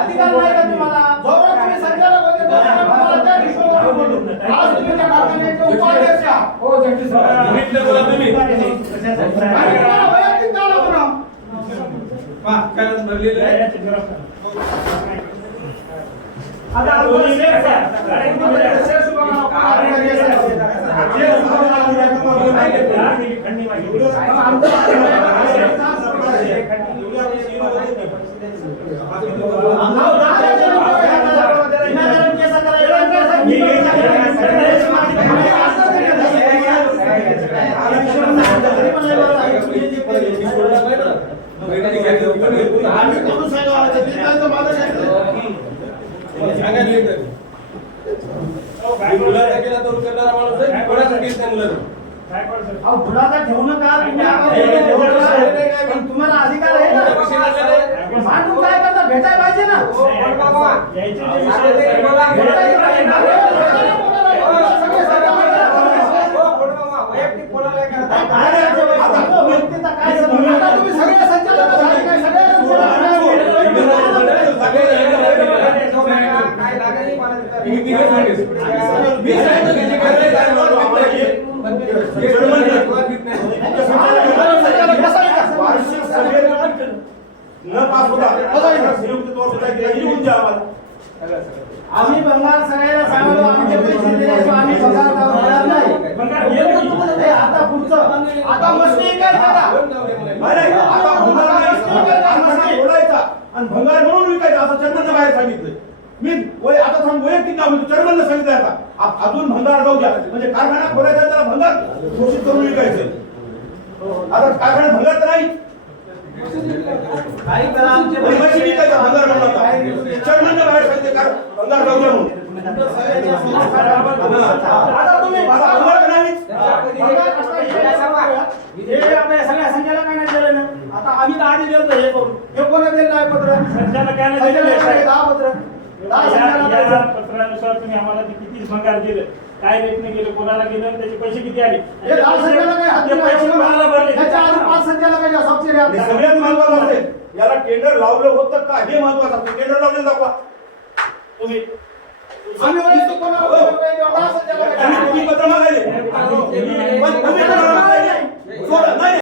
अधिकार नाही का तुम्हाला? जोवर तुम्ही संचालक होते तुम्हाला त्या हिशोबावर बोलू. आज तुम्ही त्या कारखान्याचे उपाध्यक्ष आहात. हो जगदीश सर. मिनिट बोला तुम्ही. वैयक्तिक काला पुन्हा. पहा काय भरलेलं आहे. आता आपण शेअर शेअर सुभागा बुलाता ठेवू नका तुम्हाला अधिकार आहे ना मांडून काय करता भेटायला पाहिजे ना तुम्ही सगळे संचालक आम्ही बंगाल सगळ्याला सांगलो आमचे पैसे दिल्याशिवाय आम्ही बंगाल जाणार नाही. आता पुढचं आता मस्ती काय करा आता बोलायचा आणि भंगार म्हणून विकायचा असं चर्मन बाहेर सांगितलं. मी आता सांग वैयक्तिक काम चर्मन सांगितलं आता अजून भंगार जाऊ द्या म्हणजे कारखाना खोलायचा त्याला भंगार घोषित करून विकायचं. आता कारखान्यात भंगार तर नाही काही करा आमचे पैसे विकायचा भंगार म्हणून चर्मन बाहेर सांगितलं कारण भंगार जाऊ द्या म्हणून. आता तुम्ही भंगार नाही हे आपल्या सगळ्या संचालकांना दिलं ना. आता आम्ही तर आधी दिलं हे करून हे कोणा दिलं आहे पत्र संचालकांना दिलं 10 पत्र. या पत्रानुसार तुम्ही आम्हाला किती भंगार दिलं काय रेटने गेलं कोणाला गेलं त्याचे पैसे किती आले हे 10 संचालक पैसे कोणाला भरले त्याच्या आधी 5 संचालकांच्या सबसिडी आहे. सगळ्यात महत्त्वाचं आहे याला टेंडर लावलं होतं का हे महत्त्वाचं आहे. टेंडर लावलं दाखवा तुम्ही आम्ही वस्तू कोणाला एवढा संचालक तुम्ही पत्र मागायले पण तुम्ही पत्र मागायले सोडा नाही